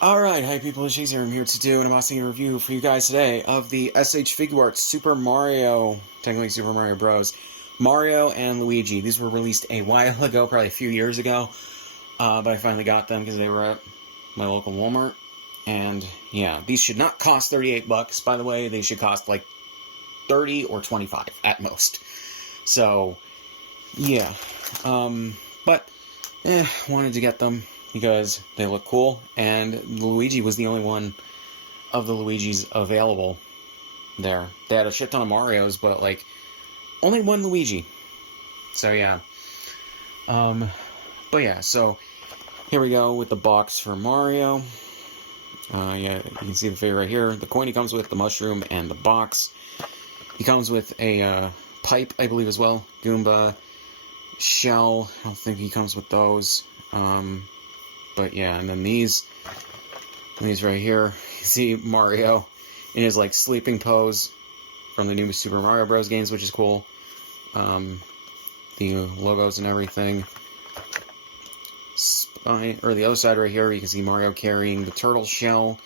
Alright, hi people, it's Scsigs here. I'm here to do an unboxing and review for you guys today of the Figuarts Super Mario, technically Super Mario Bros. Mario and Luigi. These were released a while ago, probably a few years ago, but I finally got them because they were at my local Walmart. And yeah, these should not cost 38 bucks, by the way. They should cost like 30 or 25 at most. So, yeah. But wanted to get them because they look cool, and Luigi was the only one of the Luigis available there. They had a shit ton of Marios, but, like, only one Luigi. So, yeah. But yeah, so here we go with the box for Mario. Yeah, you can see the figure right here. The coin he comes with, the mushroom, and the box. He comes with a pipe, I believe, as well. Goomba, shell. I don't think he comes with those. But yeah, and then these right here, you see Mario in his, like, sleeping pose from the new Super Mario Bros. Games, which is cool. The logos and everything. Or the other side right here, you can see Mario carrying the turtle shell.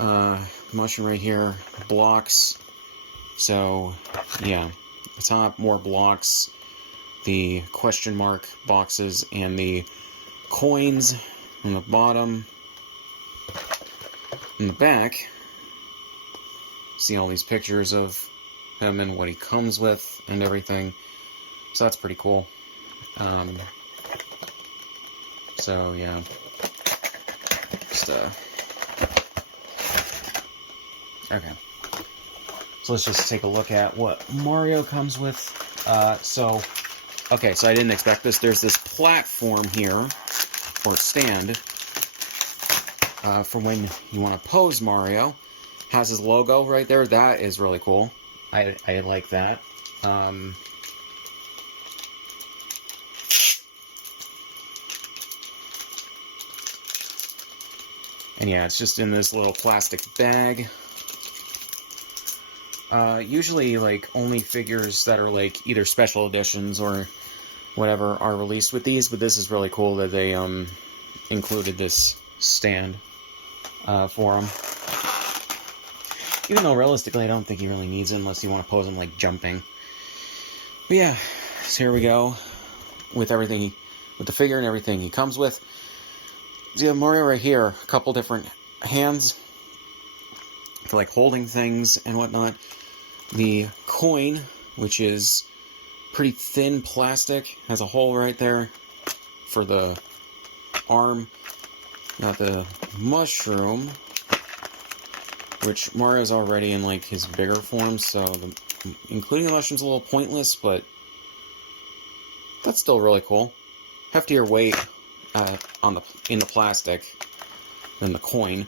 Mushroom right here, blocks. So, yeah, the top, more blocks. The question mark boxes and the coins on the bottom. In the back, see all these pictures of him and what he comes with and everything. So that's pretty cool. So yeah, just okay. So let's just take a look at what Mario comes with. Okay, so I didn't expect this. There's this platform here, or stand, for when you want to pose Mario. Has his logo right there. That is really cool. I like that. And yeah, it's just in this little plastic bag. Usually, like, only figures that are, like, either special editions or whatever are released with these, but this is really cool that they, included this stand, for him. Even though, realistically, I don't think he really needs it unless you want to pose him, like, jumping. But yeah, so here we go with everything, with the figure and everything he comes with. So you have Mario right here, a couple different hands for, like, holding things and whatnot. The coin, which is pretty thin plastic, has a hole right there for the arm. Got the mushroom, which Mario's already in, like, his bigger form, so including the mushroom's a little pointless, but that's still really cool. Heftier weight in the plastic than the coin.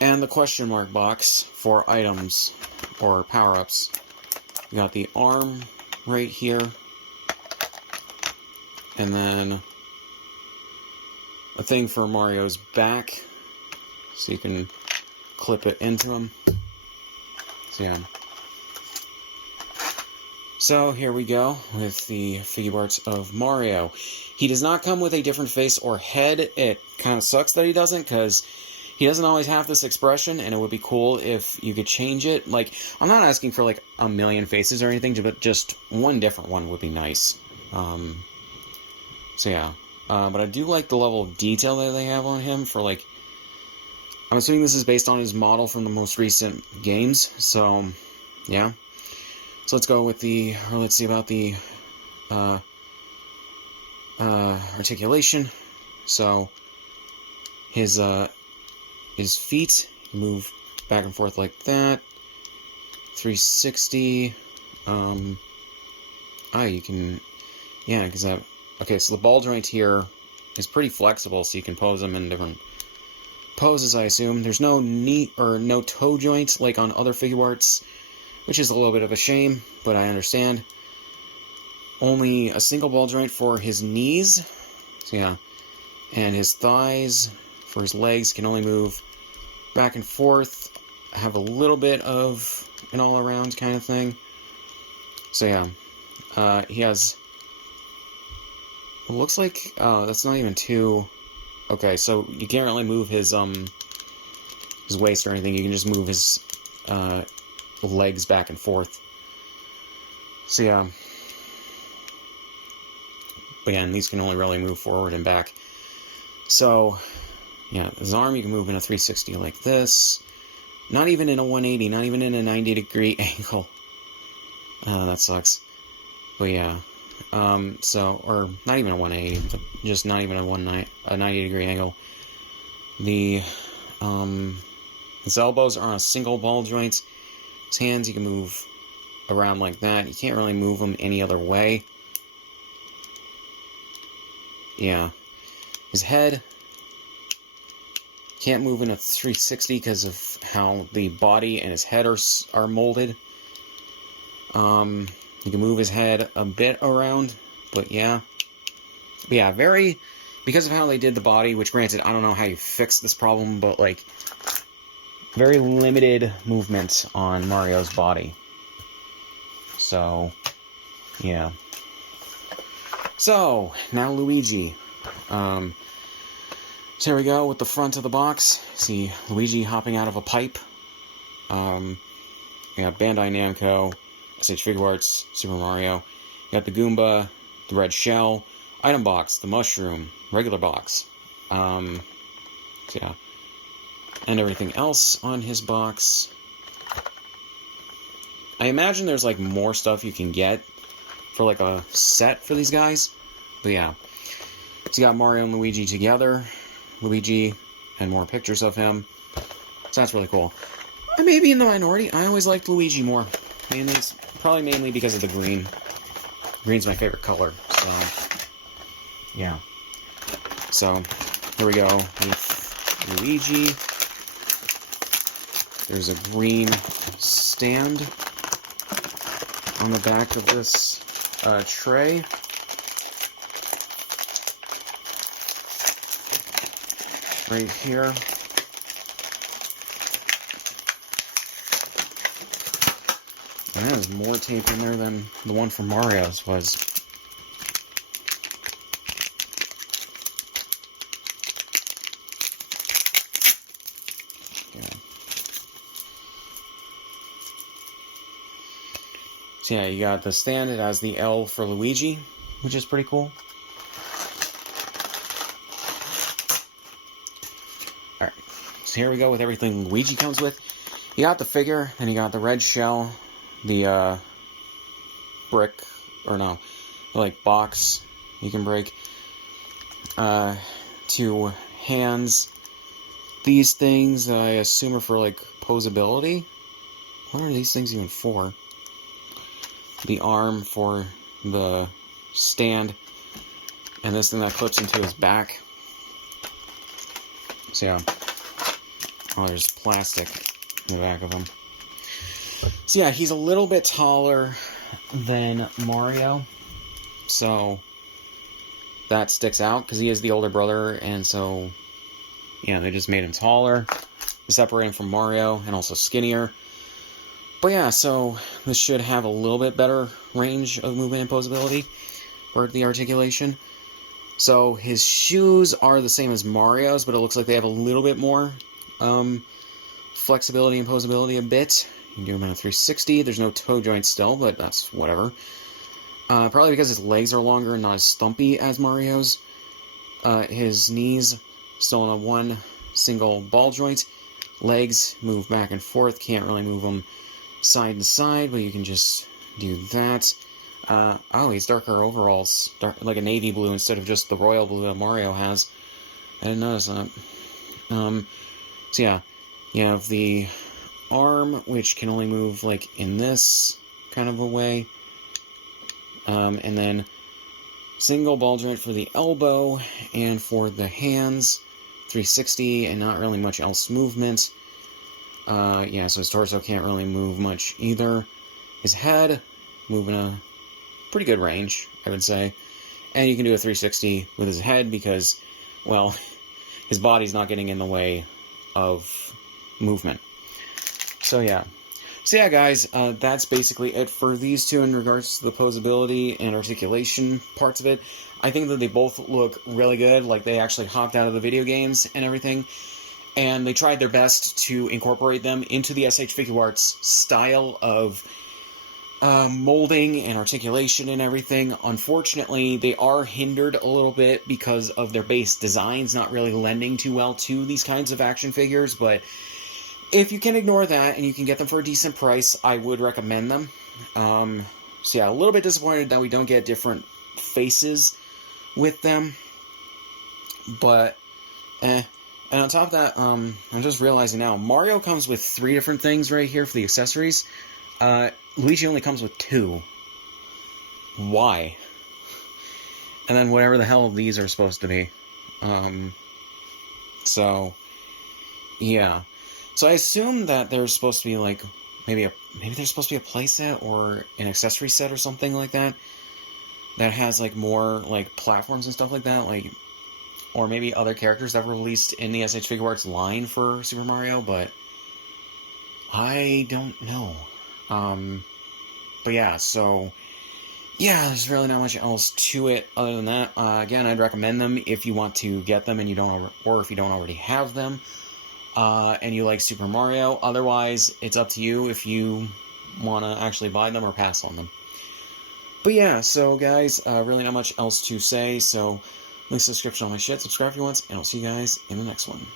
And the question mark box for items or power-ups. You got the arm right here. And then a thing for Mario's back, so you can clip it into him. So yeah. So here we go with the Figuarts of Mario. He does not come with a different face or head. It kind of sucks that he doesn't, because he doesn't always have this expression, and it would be cool if you could change it. Like, I'm not asking for, like, a million faces or anything, but just one different one would be nice. So yeah. But I do like the level of detail that they have on him for, like, I'm assuming this is based on his model from the most recent games, so yeah. So let's go with let's see about the articulation. So his feet move back and forth like that. 360. You can, yeah, because okay, so the ball joint here is pretty flexible, so you can pose them in different poses, I assume. There's no knee or no toe joint like on other Figuarts, which is a little bit of a shame, but I understand. Only a single ball joint for his knees, so yeah, and his thighs for his legs can only move back and forth, have a little bit of an all-around kind of thing. So yeah, he has, it looks like, that's not even two Okay, so you can't really move his waist or anything. You can just move his legs back and forth. So yeah. But again, these can only really move forward and back. So, yeah, his arm you can move in a 360 like this. Not even in a 180, not even in a 90-degree angle. That sucks. But yeah. Or not even a 180, but just not even a 90-degree angle. His elbows are on a single ball joint. His hands you can move around like that. You can't really move them any other way. Yeah. His head can't move in a 360 because of how the body and his head are molded. You can move his head a bit around, but yeah. But yeah, because of how they did the body, which granted, I don't know how you fix this problem, but like, very limited movement on Mario's body. So, yeah. So, now Luigi. So here we go with the front of the box. See Luigi hopping out of a pipe. We got Bandai Namco, SH Figuarts, Super Mario. You got the Goomba, the red shell, item box, the mushroom, regular box. So yeah. And everything else on his box. I imagine there's like more stuff you can get for like a set for these guys. But yeah. So you got Mario and Luigi together. Luigi and more pictures of him. So that's really cool. I may be in the minority. I always liked Luigi more. Probably mainly because of the green. Green's my favorite color. So yeah. So here we go with Luigi. There's a green stand on the back of this tray. Right here. And there's more tape in there than the one from Mario's was. Okay. So yeah, you got the stand. It has the L for Luigi, which is pretty cool. Alright, so here we go with everything Luigi comes with. You got the figure, and you got the red shell, the brick, or no, like box you can break. 2 hands. These things I assume are for like posability. What are these things even for? The arm for the stand, and this thing that clips into his back. So yeah. Oh, there's plastic in the back of him. So yeah, he's a little bit taller than Mario. So that sticks out because he is the older brother, and so yeah, they just made him taller to separate him from Mario, and also skinnier. But yeah, so this should have a little bit better range of movement and posability for the articulation. So his shoes are the same as Mario's, but it looks like they have a little bit more flexibility and posability a bit. You can do them in a 360. There's no toe joint still, but that's whatever. Probably because his legs are longer and not as stumpy as Mario's. His knees still in a one single ball joint. Legs move back and forth. Can't really move them side to side, but you can just do that. Oh, he's darker overalls, like a navy blue instead of just the royal blue that Mario has. I didn't notice that. So yeah, you have the arm, which can only move like in this kind of a way. And then single ball joint for the elbow, and for the hands, 360, and not really much else movement. Yeah, so his torso can't really move much either. His head, moving a pretty good range, I would say. And you can do a 360 with his head because, well, his body's not getting in the way of movement. So yeah. So yeah, guys, that's basically it for these two in regards to the posability and articulation parts of it. I think that they both look really good, like they actually hopped out of the video games and everything, and they tried their best to incorporate them into the SH Figuarts style of molding and articulation and everything. Unfortunately, they are hindered a little bit because of their base designs not really lending too well to these kinds of action figures, but if you can ignore that and you can get them for a decent price, I would recommend them. So yeah, a little bit disappointed that we don't get different faces with them, but And on top of that, I'm just realizing now, Mario comes with 3 different things right here for the accessories. Luigi only comes with 2. Why? And then whatever the hell these are supposed to be. So, yeah. So I assume that there's supposed to be, like, maybe there's supposed to be a playset or an accessory set or something like that has, like, more, like, platforms and stuff like that, like, or maybe other characters that were released in the SH Figuarts line for Super Mario, but I don't know. But yeah, so yeah, there's really not much else to it other than that. Again, I'd recommend them if you want to get them and you don't, or if you don't already have them, and you like Super Mario. Otherwise, it's up to you if you want to actually buy them or pass on them. But yeah, so guys, really not much else to say, so links in the description on my shit, subscribe if you want, and I'll see you guys in the next one.